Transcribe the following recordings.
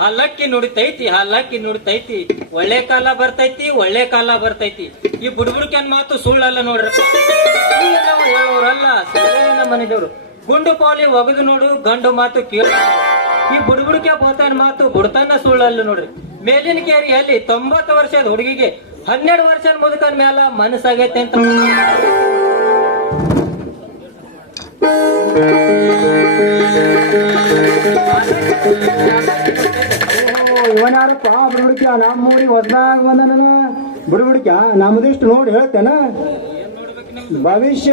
ಹಲ್ಲಕ್ಕಿ ನುಡಿತೈತಿ ಹಲ್ಲಕ್ಕಿ ನುಡಿತೈತಿ. ಒಳ್ಳೆ ಕಾಲ ಬರ್ತೈತಿ, ಒಳ್ಳೆ ಕಾಲ ಬರ್ತೈತಿ. ಈ ಬುಡ್ಬುಡ್ಕನ್ ಮಾತು ಸುಳ್ಳಲ್ಲ ನೋಡ್ರಿ. ನಾವು ಹೇಳೋರಲ್ಲ ಮನೆದೇವ್ರು ಗುಂಡು ಪೌಲಿ ಒಗದು ನೋಡು, ಗಂಡು ಮಾತು ಕೇಳ. ಈ ಬುಡ್ಬುಡ್ಕೆ ಬೋತಾನ ಮಾತು ಬುಡ್ತಾನ ಸುಳ್ಳಲ್ಲ ನೋಡ್ರಿ. ಮೇಲಿನ ಕೇರಿಯಲ್ಲಿ ತೊಂಬತ್ತು ವರ್ಷದ ಹುಡುಗಿಗೆ ಹನ್ನೆರಡು ವರ್ಷದ ಮುದುಕನ ಮ್ಯಾಲ ಮನಸ್ಸಾಗೈತೆ ಅಂತ. ಇವನ್ ಯಾರಪ್ಪ ಬುಡುಬಿಡಿಕ ನಮ್ಮ ಊರಿಗೆ ಹೊಸದಾಗ ಬಂದನ ಬುಡುಬಿಡಿಕ ನಮ್ಮದಿಷ್ಟು ನೋಡಿ ಹೇಳ್ತೇನ. ಭವಿಷ್ಯ.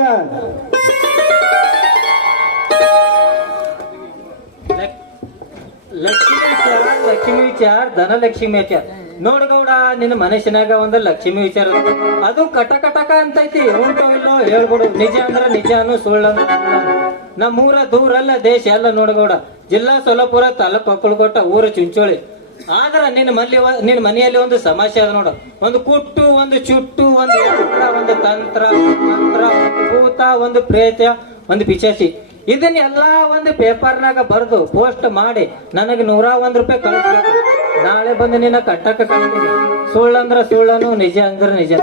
ಲಕ್- ಲಕ್ಷ್ಮೀ ವಿಚಾರ ಲಕ್ಷ್ಮೀ ವಿಚಾರ. ಧನಲಕ್ಷ್ಮಿ ವಿಚಾರ ನೋಡ್ಗೌಡ ನಿನ್ನ ಮನುಷ್ಯನಾಗ ಒಂದು ಲಕ್ಷ್ಮಿ ವಿಚಾರ ಅದು ಕಟಕಟಕ ಅಂತೈತಿ, ಉಂಟೋ ಇಲ್ಲೋ ಹೇಳ್ಬಿಡು. ನಿಜ ಅಂದ್ರ ನಿಜ ಅನ್ನು ಸುಳ್ಳು. ನಮ್ಮೂರ ದೂರ ಅಲ್ಲ ದೇಶ ಎಲ್ಲ ನೋಡಗೌಡ ಜಿಲ್ಲಾ ಸೊಲ್ಲಾಪುರ ತಾಲೂಕು ಅಕ್ಕಳಕೋಟ ಊರ ಚುಂಚೋಳಿ. ಆದ್ರ ನಿನ್ನ ಮಲ್ಲಿ ನಿನ್ನ ಮನೆಯಲ್ಲಿ ಒಂದು ಸಮಸ್ಯೆ ಅದ ನೋಡು. ಒಂದು ಕುಟ್ಟು, ಒಂದು ಚುಟ್ಟು, ಒಂದು ಒಂದು ತಂತ್ರ, ಮಂತ್ರ ಭೂತ, ಒಂದು ಪ್ರೇತ, ಒಂದು ಪಿಚಾಸಿ ಇದನ್ನೆಲ್ಲಾ ಒಂದು ಪೇಪರ್ನಾಗ ಬರೆದು ಪೋಸ್ಟ್ ಮಾಡಿ ನನಗೆ ನೂರ ಒಂದ್ ರೂಪಾಯಿ ಕಳಿಸ್ಬೇಕು ನಾಳೆ ಬಂದು ನಿನ್ನ ಕಟ್ಟಕ್ಕೆ ಕಳಿಸ್ತೀನಿ. ಸುಳ್ಳಂದ್ರ ಸುಳ್ಳನು, ನಿಜ ಅಂದ್ರ ನಿಜ.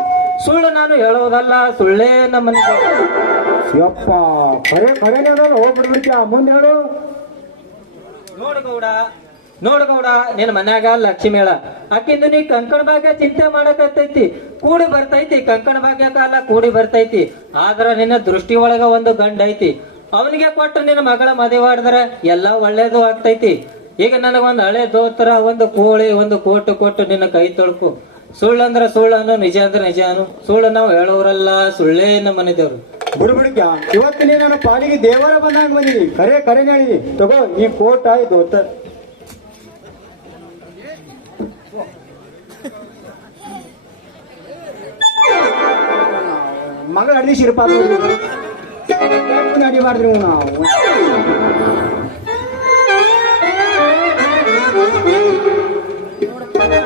ಸುಳ್ಳು ನಾನು ಹೇಳೋದಲ್ಲ, ಸುಳ್ಳೇ ನಮ್ಮ ಯಪ್ಪ ಮುಂದೆ ಹೇಳು. ನೋಡು ಗೌಡ ನೋಡು ಗೌಡ ನಿನ್ನ ಮನ್ಯಾಗ ಲಕ್ಷ್ಮಿ ಹೇಳ ಆಕಿಂದು ನೀ ಕಂಕಣ ಭಾಗ್ಯ ಚಿಂತೆ ಮಾಡಕತ್ತೈತಿ. ಕೂಡಿ ಬರ್ತೈತಿ, ಕಂಕಣ ಭಾಗ್ಯ ಕಾಲ ಕೂಡಿ ಬರ್ತೈತಿ. ಆದ್ರ ನಿನ್ನ ದೃಷ್ಟಿ ಒಳಗ ಒಂದು ಗಂಡ ಐತಿ ಅವನಿಗೆ ಕೊಟ್ಟು ನಿನ್ನ ಮಗಳ ಮದುವೆ ಮಾಡಿದ್ರ ಎಲ್ಲ ಒಳ್ಳೇದು ಆಗ್ತೈತಿ. ಈಗ ನನಗೊಂದು ಹಳೆ ದೋತ್ರ, ಒಂದು ಕೋಳಿ, ಒಂದು ಕೋಟು ಕೊಟ್ಟು ನಿನ್ನ ಕೈ ತೊಳ್ಕು. ಸುಳ್ಳಂದ್ರ ಸುಳ್ಳನು ನಿಜ ಅಂದ್ರೆ ನಿಜಾನು. ಸುಳ್ಳು ನಾವು ಹೇಳೋರಲ್ಲ, ಸುಳ್ಳೇ ನಮ್ಮ ಮನೆದೇವ್ರು. ಬುಡುಬಿಡಿಕ ಇವತ್ತು ನೀ ನನ್ನ ಪಾಲಿಗೆ ದೇವರ ಬಂದಾಗ ಬಂದಿನಿ ಕರೆ ಕರೆ ಹೇಳಿದಿ ತಗೋ, ಈ ಕೋಟ ಇದು ಮಗಳ ಅಡ್ಲಿ ಶಿರಪ ನೀವು. ನಾವು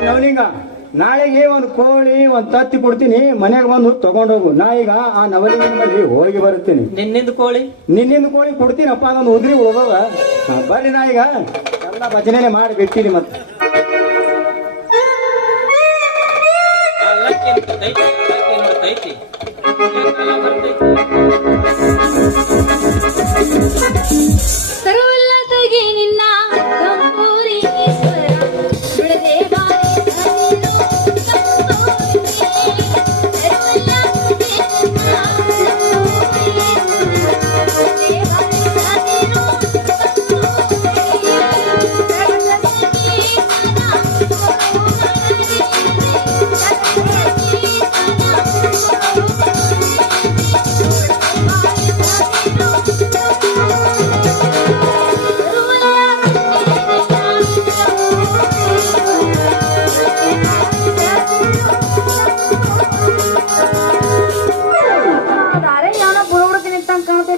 ನವಲಿಂಗ ನಾಳೆಗೆ ಒಂದು ಕೋಳಿ ಒಂದು ತತ್ತಿ ಕೊಡ್ತೀನಿ ಮನೆಗೆ ಬಂದು ತಗೊಂಡೋಗು. ನಾ ಈಗ ಆ ನವಲಿ ಬಳಿ ಹೋಗಿ ಬರುತ್ತೀನಿ. ನಿನ್ನಿಂದ ಕೋಳಿ? ನಿನ್ನಿಂದ ಕೋಳಿ ಕೊಡ್ತೀನಪ್ಪ ಅದೊಂದು ಉದ್ರಿ ಉಳ್ದದ ಹಾ, ಬರ್ರಿ ನಾ ಈಗ ಎಲ್ಲ ಭಜನೆ ಮಾಡಿ ಬಿಟ್ಟಿನಿ ಮತ್ತೆ. Thank ನೋಡ್ತೈತಿ,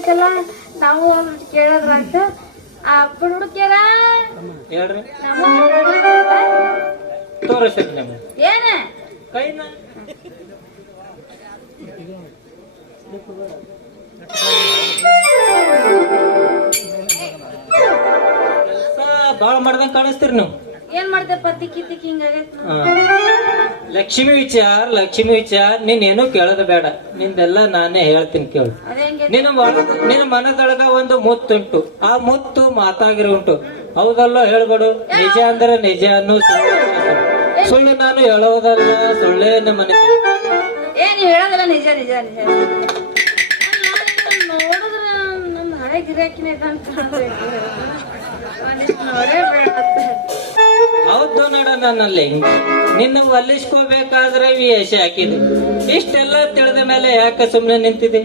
ಕಾಣ್ತೈತಲ್ಲ ನಾವು ಒಂದ್ ಕೇಳದ್ರಂತ ಆ ಬುಡುಬುಡಕ್ಯಾರ ಹೇಳ್ರಿ. ನಿಮ್ಗೆ. ಏನ? ಕೈನ. ಕೆಲಸ ಬಾಳ ಮಾಡ್ದಂಗ್ ಕಾಣಿಸ್ತೀರಿ ನೀವು. ಏನ್ ಮಾಡ್ದೆಪ್ಪ? ತಿಕ್ಕಿ ತಿಕ್ಕಿ ಹಿಂಗಾಗೈತಿ. ಲಕ್ಷ್ಮಿ ವಿಚಾರ ಲಕ್ಷ್ಮಿ ವಿಚಾರ ನೀನ್ ಏನು ಕೇಳೋದು ಬೇಡ. ನಿಂದೆಲ್ಲ ನಾನೇ ಹೇಳ್ತೀನಿ ಕೇಳು. ನಿನ್ನ ನಿನ್ನ ಮನದೊಳಗ ಒಂದು ಮುತ್ತುಂಟು. ಆ ಮುತ್ತು ಮಾತಾಗಿರೋ ಉಂಟು. ಹೌದಲ್ಲೋ ಹೇಳ್ಬೇಡು. ನಿಜ ಅಂದ್ರೆ ನಿಜ ಅನ್ನು ಸುಳ್ಳು ನಾನು ಹೇಳೋದಲ್ಲ ಸುಳ್ಳೇ ನಮ್ಮ ಮನೆ. ಹೇಳೋದಲ್ಲ ನಿಜ ನಿಜ ನಿಜ. ನೋಡಿದ್ರ ನಮ್ ಹಳೆ ಗಿರಾಕಿನ ಅಂತ ನೋಡೇ ಬೇಡ ಹೌದು ನಡ ನನ್ನಲ್ಲಿ. ನಿನ್ನ ಒಲ್ಲಿಸ್ಕೋಬೇಕಾದ್ರೆ ವೇಷ ಹಾಕಿದೆ. ಇಷ್ಟೆಲ್ಲ ತಿಳಿದ ಮೇಲೆ ಯಾಕೆ ಸುಮ್ಮನೆ ನಿಂತಿದೆ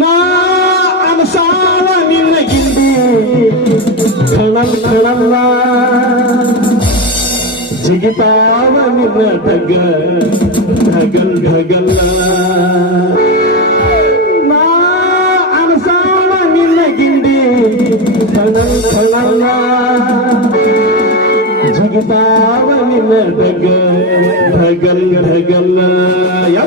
ನಾ ನಿನ್ನ ಜಿಗಿತಾವ ನಿನ್ನ ಡಗ ಢಗಲ್ ಢಗಲ್ಲ ನಾ ಅನಸಾವ ನಿನ್ನ ಗಿಂಡಿ ಕಣಲ್ ಕಣಲ್ಲ ಜಿಗಿತಾವ ನಿನ್ನ ಡಗ ಢಗಲ್ ಢಗಲ್ ಯಾವ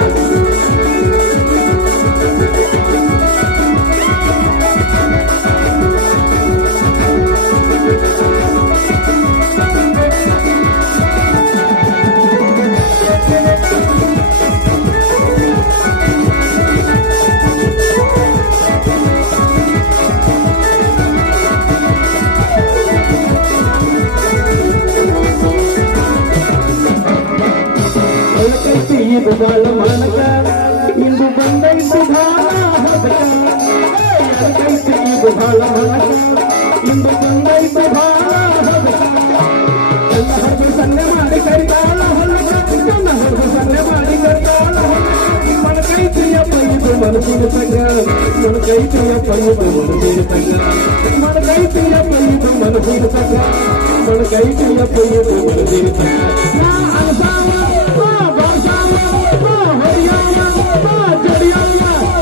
ಬಾಳ ಮಾನಕ ಇಂದು ಬಂದೈತಿ ಭಾಳ ಹದಕ ಅಳಕೈತಿ ಇದು ಬಾಳ ಮಾನಕ ಇಂದು ಬಂದೈತಿ ಭಾಳ ಹದಕ ಎಲ್ಲ ಹದ್ದು ಸನ್ನೆ ಮಾಡಿ ಕರಿತಾಳ ಹೊಲಕ ನನ್ನ ಹದ್ದು ಸನ್ನೆ ಮಾಡಿ ಕರಿತಾಳ ಹೊಲಕ ಮಣಕೈತಿಯಪ್ಪ ಇದು ಮನಸ್ಸಿನ ಸಂಗ ಮಣಕೈತಿಯಪ್ಪ ಇದು ಮನಸ್ಸಿನ ಸಂಗ ಮಣಕೈತಿಯಪ್ಪ ಇದು ಮನಸ್ಸಿನ ಸಂಗ ಮಣಕೈತಿಯಪ್ಪ ಇದು ಮನಸ್ಸಿನ ಸಂಗ ನಾ ಅನಸಾವ ನಾ ಬಾಸಾವ ನಾ ಹರಿಯಾವ ನಾ ಜಡಿಯಾವ ನಾ